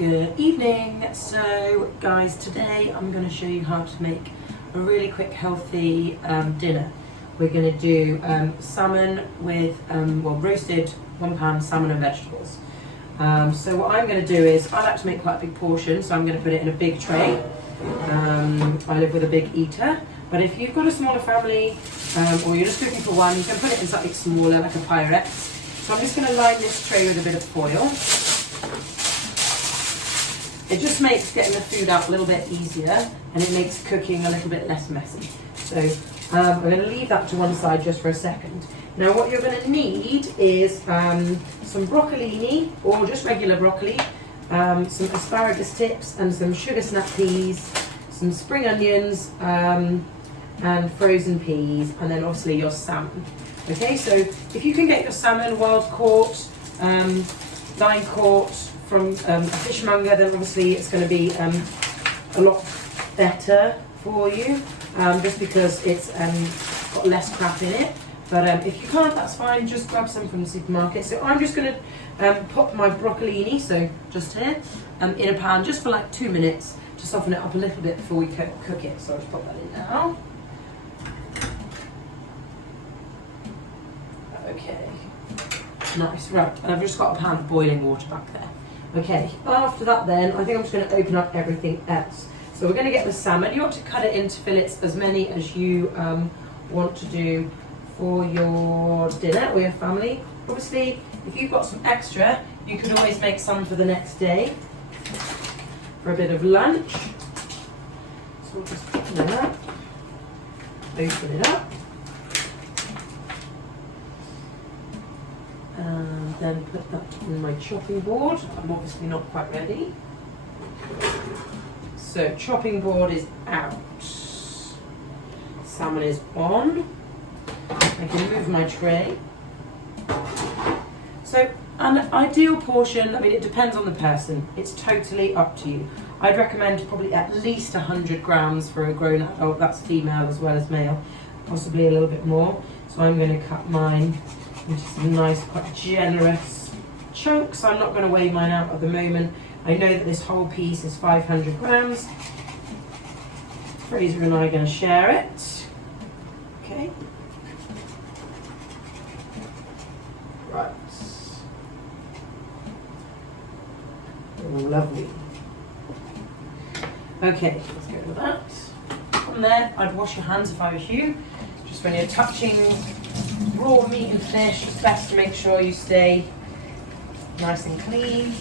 Good evening. So guys, today I'm going to show you how to make a really quick healthy dinner. We're going to do salmon with roasted 1 pound salmon and vegetables. So what I'm going to do is, I like to make quite a big portion, so I'm going to put it in a big tray. I live with a big eater, but if you've got a smaller family or you're just cooking for one, you can put it in something smaller like a Pyrex. So I'm just going to line this tray with a bit of foil. It just makes getting the food out a little bit easier, and it makes cooking a little bit less messy. So I'm going to leave that to one side just for a second. Now what you're going to need is some broccolini, or just regular broccoli, some asparagus tips and some sugar snap peas, some spring onions and frozen peas, and then obviously your salmon. Okay, so if you can get your salmon wild caught, line caught, from a fishmonger, then obviously it's going to be a lot better for you, just because it's got less crap in it. But if you can't, that's fine, just grab some from the supermarket. So I'm just going to pop my broccolini, so just here, in a pan just for like 2 minutes to soften it up a little bit before we cook it. So I'll just pop that in now. Okay, nice, right, and I've just got a pan of boiling water back there. Okay, after that then, I think I'm just going to open up everything else. So we're going to get the salmon. You want to cut it into fillets, as many as you want to do for your dinner or your family. Obviously, if you've got some extra, you could always make some for the next day for a bit of lunch. So we'll just open it up, and then put that on my chopping board. I'm obviously not quite ready. So chopping board is out. Salmon is on. I can move my tray. So an ideal portion, I mean it depends on the person. It's totally up to you. I'd recommend probably at least 100 grams for a grown adult. That's female as well as male. Possibly a little bit more. So I'm going to cut mine into some nice, quite generous chunks. I'm not going to weigh mine out at the moment. I know that this whole piece is 500 grams. Fraser and I are going to share it. Okay. Right. Oh, lovely. Okay, let's go with that. From there, I'd wash your hands if I was you. Just when you're touching raw meat and fish, it's best to make sure you stay nice and clean.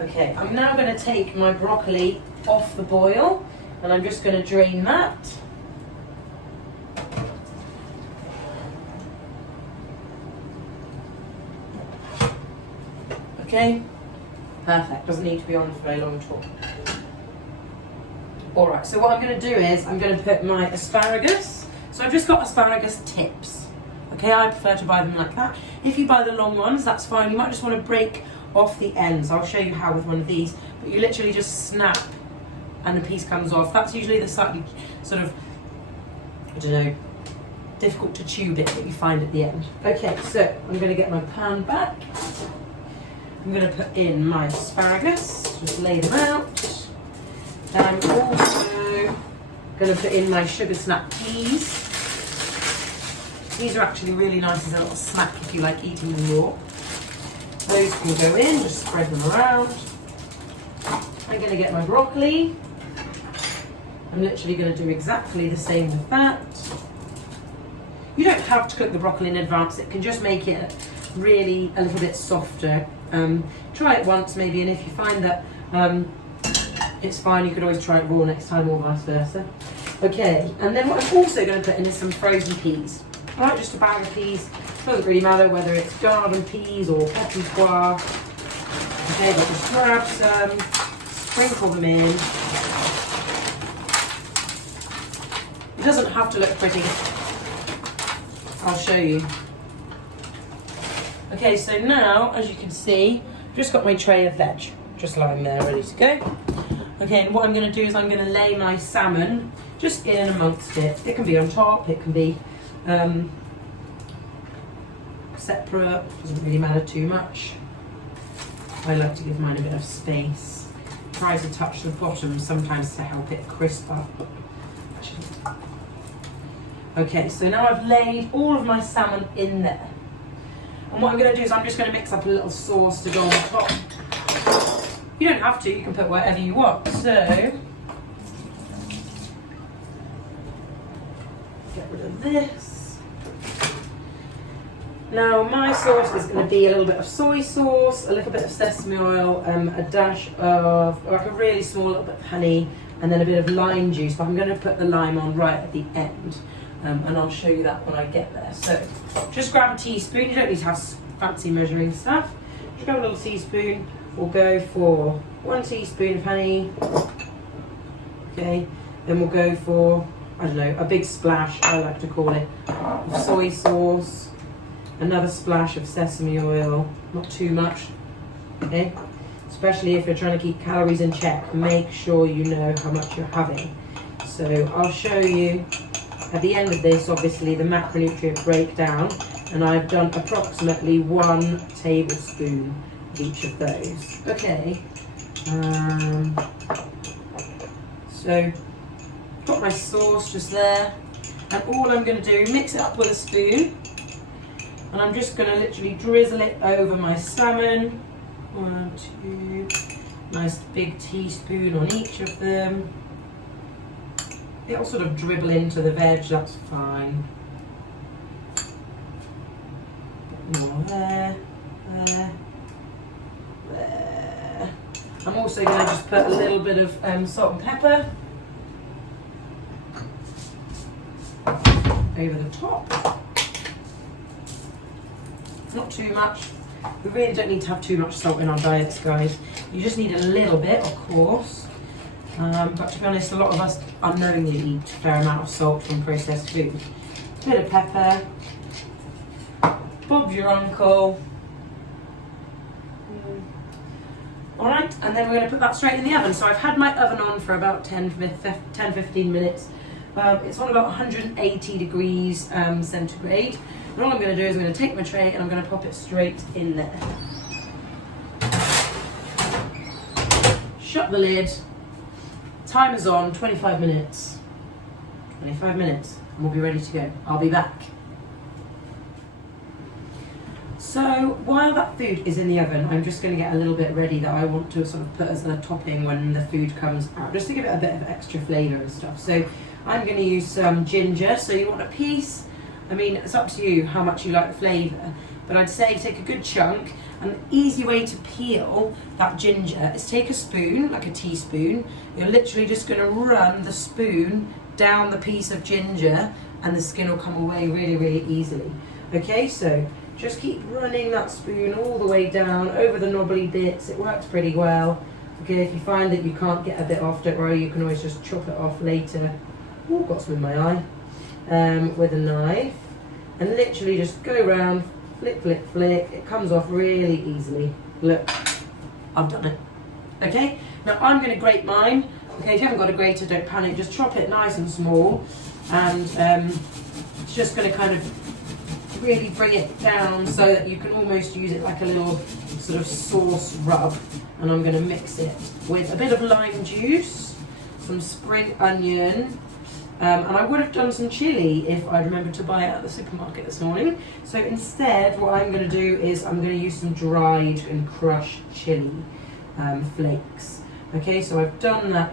Okay, I'm now going to take my broccoli off the boil, and I'm just going to drain that. Okay, perfect. Doesn't need to be on for very long at all. Alright, so what I'm going to do is I'm going to put my asparagus. So I've just got asparagus tips. Okay, I prefer to buy them like that. If you buy the long ones, that's fine. You might just want to break off the ends. I'll show you how with one of these. But you literally just snap and the piece comes off. That's usually the slightly sort of, I don't know, difficult to chew bit that you find at the end. Okay, so I'm going to get my pan back. I'm going to put in my asparagus, just lay them out. I'm also going to put in my sugar snap peas. These are actually really nice as a little snack if you like eating them raw. Those can go in, just spread them around. I'm going to get my broccoli. I'm literally going to do exactly the same with that. You don't have to cook the broccoli in advance, it can just make it really a little bit softer. Try it once maybe, and if you find that it's fine, you could always try it raw next time, or vice versa. Okay, and then what I'm also going to put in is some frozen peas. Alright, just a bag of peas. Doesn't really matter whether it's garden peas or petit pois. Okay, but just grab some, sprinkle them in. It doesn't have to look pretty. I'll show you. Okay, so now, as you can see, I've just got my tray of veg, just lying there, ready to go. Okay, and what I'm going to do is I'm going to lay my salmon just in amongst it. It can be on top, it can be separate, doesn't really matter too much. I like to give mine a bit of space. Try to touch the bottom sometimes to help it crisp up. Okay, so now I've laid all of my salmon in there. And what I'm going to do is I'm just going to mix up a little sauce to go on top. You don't have to, you can put whatever you want. So, get rid of this. Now my sauce is going to be a little bit of soy sauce, a little bit of sesame oil, a dash of, like a really small little bit of honey, and then a bit of lime juice, but I'm going to put the lime on right at the end. And I'll show you that when I get there. So just grab a teaspoon. You don't need to have fancy measuring stuff. Just grab a little teaspoon. We'll go for 1 teaspoon of honey. Okay. Then we'll go for, I don't know, a big splash, I like to call it, of soy sauce. Another splash of sesame oil. Not too much. Okay. Especially if you're trying to keep calories in check. Make sure you know how much you're having. So I'll show you at the end of this, obviously, the macronutrient breakdown, and I've done approximately 1 tablespoon of each of those. Okay, so got my sauce just there, and all I'm going to do, mix it up with a spoon, and I'm just going to literally drizzle it over my salmon. 1, 2, nice big teaspoon on each of them. It'll sort of dribble into the veg, that's fine. More there, there, there. I'm also going to just put a little bit of salt and pepper over the top. Not too much. We really don't need to have too much salt in our diets, guys. You just need a little bit, of course. But to be honest, a lot of us unknowingly eat a fair amount of salt from processed food. A bit of pepper. Bob's your uncle. Alright, and then we're going to put that straight in the oven. So I've had my oven on for about 10-15 minutes. It's on about 180 degrees centigrade. And all I'm going to do is I'm going to take my tray and I'm going to pop it straight in there. Shut the lid. Timer's on, 25 minutes. 25 minutes, and we'll be ready to go. I'll be back. So while that food is in the oven, I'm just going to get a little bit ready that I want to sort of put as a topping when the food comes out, just to give it a bit of extra flavour and stuff. So I'm going to use some ginger. So you want a piece. I mean, it's up to you how much you like the flavour, but I'd say take a good chunk. And the easy way to peel that ginger is take a spoon, like a teaspoon. You're literally just going to run the spoon down the piece of ginger and the skin will come away really, really easily. Okay, so just keep running that spoon all the way down over the knobbly bits. It works pretty well. Okay, if you find that you can't get a bit off, don't worry, you can always just chop it off later. Oh, got some in my eye. With a knife. And literally just go around. Flick, flick, flick. It comes off really easily. Look, I've done it. Okay, now I'm going to grate mine. Okay, if you haven't got a grater, don't panic. Just chop it nice and small. And it's just going to kind of really bring it down so that you can almost use it like a little sort of sauce rub. And I'm going to mix it with a bit of lime juice, some spring onion, and I would have done some chilli if I'd remembered to buy it at the supermarket this morning. So instead, what I'm going to do is I'm going to use some dried and crushed chilli flakes. Okay, so I've done that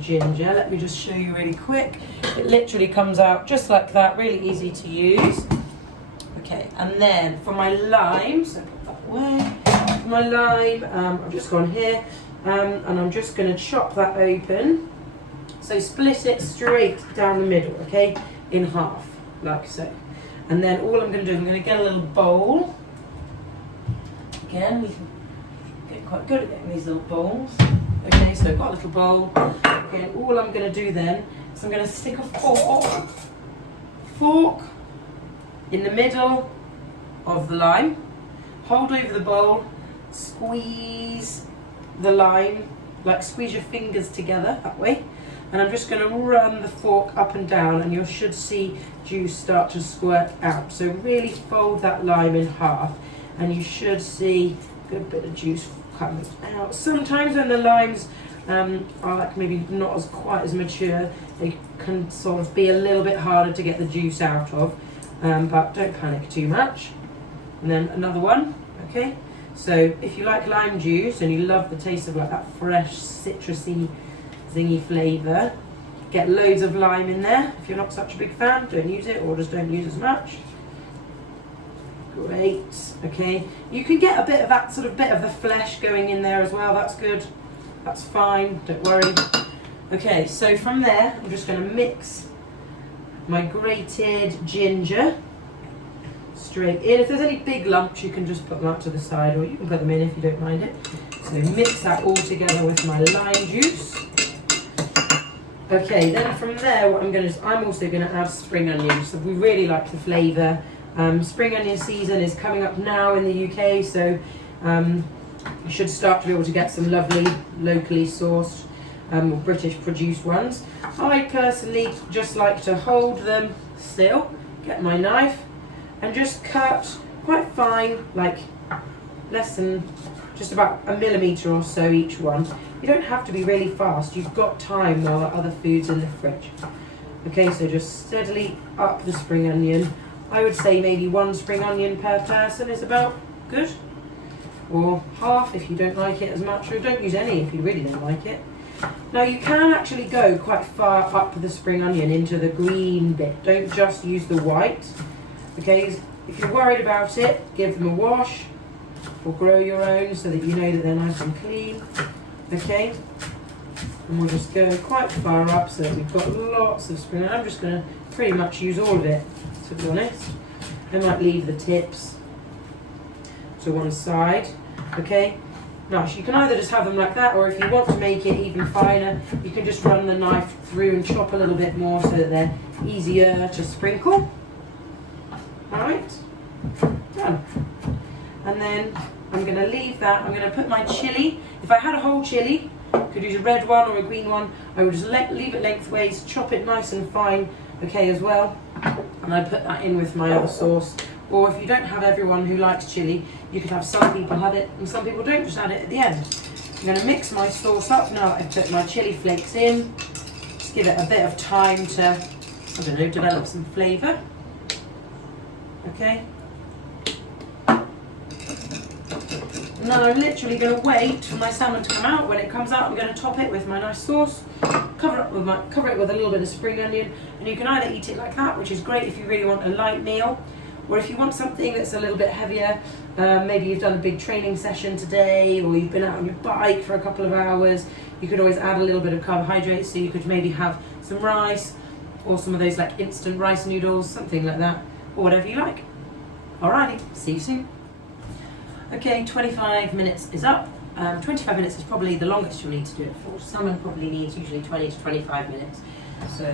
ginger. Let me just show you really quick. It literally comes out just like that, really easy to use. Okay, and then for my lime, so put that away. For my lime, I've just gone here, and I'm just going to chop that open. So split it straight down the middle, okay, in half, like so. And then all I'm going to do is I'm going to get a little bowl. Again, we can get quite good at getting these little bowls. Okay, so I've got a little bowl. Okay, and all I'm going to do then is I'm going to stick a fork in the middle of the lime, hold over the bowl, squeeze the lime, like squeeze your fingers together that way. And I'm just going to run the fork up and down and you should see juice start to squirt out. So really fold that lime in half and you should see a good bit of juice cut them out. Sometimes when the limes are like maybe not as quite as mature, they can sort of be a little bit harder to get the juice out of, but don't panic too much. And then another one, okay? So if you like lime juice and you love the taste of like that fresh, citrusy, zingy flavour, get loads of lime in there. If you're not such a big fan, don't use it, or just don't use as much. Great, okay. You can get a bit of that sort of bit of the flesh going in there as well, that's good. That's fine, don't worry. Okay, so from there, I'm just going to mix my grated ginger straight in. If there's any big lumps, you can just put them out to the side, or you can put them in if you don't mind it. So mix that all together with my lime juice. Okay, then from there, what I'm going to do, I'm also going to add spring onions. So we really like the flavour. Spring onion season is coming up now in the UK, so you should start to be able to get some lovely locally sourced or British produced ones. I personally just like to hold them still, get my knife and just cut quite fine, like less than just about a millimetre or so each one. You don't have to be really fast, you've got time while there are other foods in the fridge. Okay, so just steadily up the spring onion. I would say maybe 1 spring onion per person is about good. Or half if you don't like it as much, or don't use any if you really don't like it. Now you can actually go quite far up the spring onion into the green bit, don't just use the white. Okay, if you're worried about it, give them a wash or grow your own so that you know that they're nice and clean. Okay, and we'll just go quite far up so that we've got lots of spring onion. I'm just going to pretty much use all of it, to be honest. I might leave the tips to one side. Okay, nice. You can either just have them like that, or if you want to make it even finer, you can just run the knife through and chop a little bit more so that they're easier to sprinkle. Alright, done. And then I'm going to leave that. I'm going to put my chilli. If I had a whole chilli, could use a red one or a green one, I would just leave it lengthways, chop it nice and fine, okay, as well. And I put that in with my other sauce. Or if you don't have everyone who likes chilli, you could have some people have it and some people don't, just add it at the end. I'm going to mix my sauce up now that I've put my chilli flakes in. Just give it a bit of time to, I don't know, develop some flavour. Okay. Now I'm literally going to wait for my salmon to come out. When it comes out, I'm going to top it with my nice sauce, cover it with a little bit of spring onion, and you can either eat it like that, which is great if you really want a light meal, or if you want something that's a little bit heavier, maybe you've done a big training session today, or you've been out on your bike for a couple of hours, you could always add a little bit of carbohydrates, so you could maybe have some rice, or some of those like instant rice noodles, something like that, or whatever you like. Alrighty, see you soon. Okay, 25 minutes is up. 25 minutes is probably the longest you'll need to do it for. Salmon probably needs usually 20 to 25 minutes. So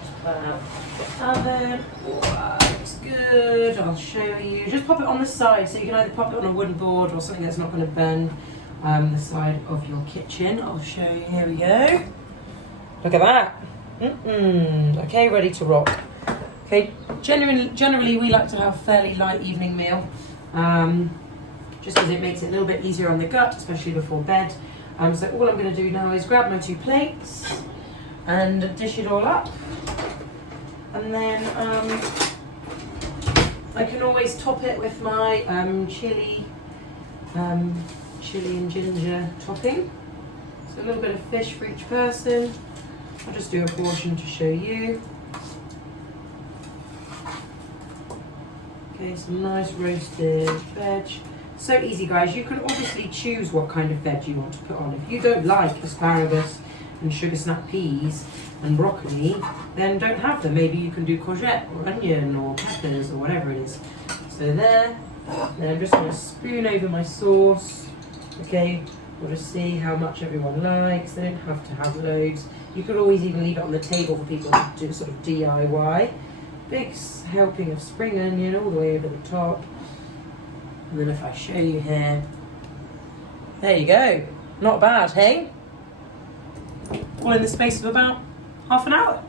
just pull out the oven. Wow, looks good. I'll show you. Just pop it on the side, so you can either pop it on a wooden board or something that's not going to burn the side of your kitchen. I'll show you. Here we go. Look at that. Okay, ready to rock. Okay, generally we like to have a fairly light evening meal. Just because it makes it a little bit easier on the gut, especially before bed. So all I'm going to do now is grab my 2 plates and dish it all up. And then I can always top it with my chilli and ginger topping. So a little bit of fish for each person. I'll just do a portion to show you. Okay, some nice roasted veg. So easy, guys. You can obviously choose what kind of veg you want to put on. If you don't like asparagus and sugar snap peas and broccoli, then don't have them. Maybe you can do courgette or onion or peppers or whatever it is. So there. Then I'm just going to spoon over my sauce. Okay, we'll just see how much everyone likes. They don't have to have loads. You could always even leave it on the table for people to do sort of DIY. Big helping of spring onion all the way over the top. And then if I show you here, there you go. Not bad, hey? All in the space of about half an hour.